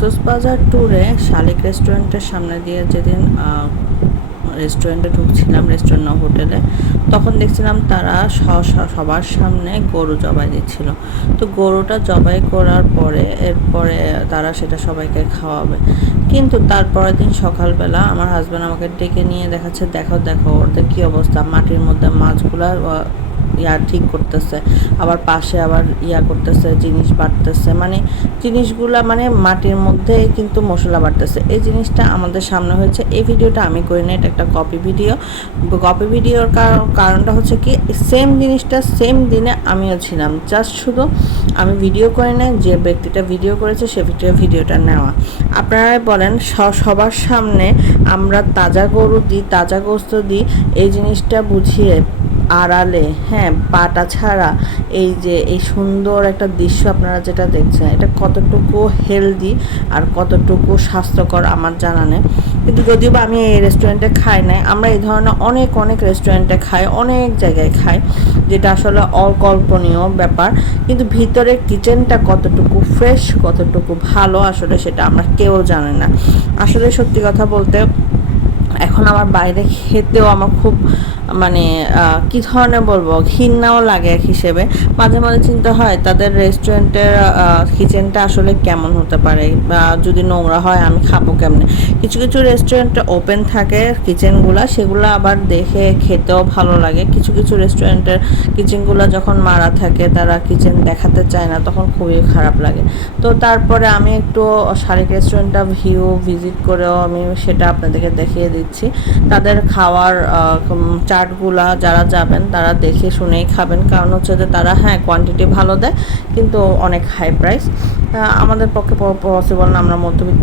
কক্সবাজার ট্যুরে শালিক রেস্টুরেন্টের সামনে দিয়ে যেদিন রেস্টুরেন্টে ঢুকছিলাম রেস্টুরেন্ট না, হোটেলে, তখন দেখছিলাম তারা সবার সামনে গরু জবাই দিচ্ছিল। তো গরুটা জবাই করার পরে, এরপরে তারা সেটা সবাইকে খাওয়াবে। কিন্তু তারপরের দিন সকালবেলা আমার হাজব্যান্ড আমাকে ডেকে নিয়ে দেখাচ্ছে, দেখো দেখো ওদের কী অবস্থা। মাটির মধ্যে মাছগুলা ইয়া ঠিক করতেছে, আবার পাশে আবার ইয়া করতেছে, জিনিস বাড়তেছে। মানে জিনিসগুলা মানে মাটির মধ্যে কিন্তু মশলা বাড়তেছে। এই জিনিসটা আমাদের সামনে হয়েছে। এই ভিডিওটা আমি করি না এটা একটা কপি ভিডিও কপি ভিডিওর কারণটা হচ্ছে কি সেম জিনিসটা সেম দিনে আমিও ছিলাম। জাস্ট শুধু আমি ভিডিও করে না যে ব্যক্তিটা ভিডিও করেছে, সে ভিডিও ভিডিওটা নেওয়া। আপনারাই বলেন সবার সামনে আমরা তাজা গরু দিই, তাজা গোস্ত দিই, এই জিনিসটা বুঝিয়ে আড়ালে হ্যাঁ পাটা ছাড়া এই যে এই সুন্দর একটা দৃশ্য আপনারা যেটা দেখছেন, এটা কতটুকু হেলদি আর কতটুকু স্বাস্থ্যকর আমার জানা নেই। কিন্তু যদিও আমি এই রেস্টুরেন্টে খাই নাই, আমরা এই ধরনের অনেক অনেক রেস্টুরেন্টে খাই, অনেক জায়গায় খাই, যেটা আসলে অকল্পনীয় ব্যাপার। কিন্তু ভিতরে কিচেনটা কতটুকু ফ্রেশ কতটুকু ভালো আসলে সেটা আমরা কেউ জানে না। আসলে সত্যি কথা বলতে এখন আমার বাইরে খেতেও আমার খুব মানে কি ধরনের বলব, ঘৃণাও লাগে এক হিসেবে। মাঝে মাঝে চিন্তা হয়, তাদের রেস্টুরেন্টের কিচেনটা আসলে কেমন হতে পারে? বা যদি নোংরা হয়, আমি খাব কেমনে? কিছু কিছু রেস্টুরেন্ট ওপেন থাকে কিচেনগুলো, সেগুলো আবার দেখে খেতেও ভালো লাগে। কিছু কিছু রেস্টুরেন্টের কিচেনগুলো যখন মারা থাকে, তারা কিচেন দেখাতে চায় না, তখন খুবই খারাপ লাগে। তো তারপরে আমি একটু শালিক রেস্টুরেন্টটা ভিউ ভিজিট করেও আমি সেটা আপনাদেরকে দেখিয়ে দিচ্ছি। তাদের খাওয়ার চার্টগুলা যারা যাবেন, তারা দেখে শুনেই খাবেন। কারণ হচ্ছে যে তারা হ্যাঁ কোয়ান্টিটি ভালো দেয়, কিন্তু অনেক হাই প্রাইস আমাদের পক্ষে পসিবল না, আমরা মধ্যবিত্ত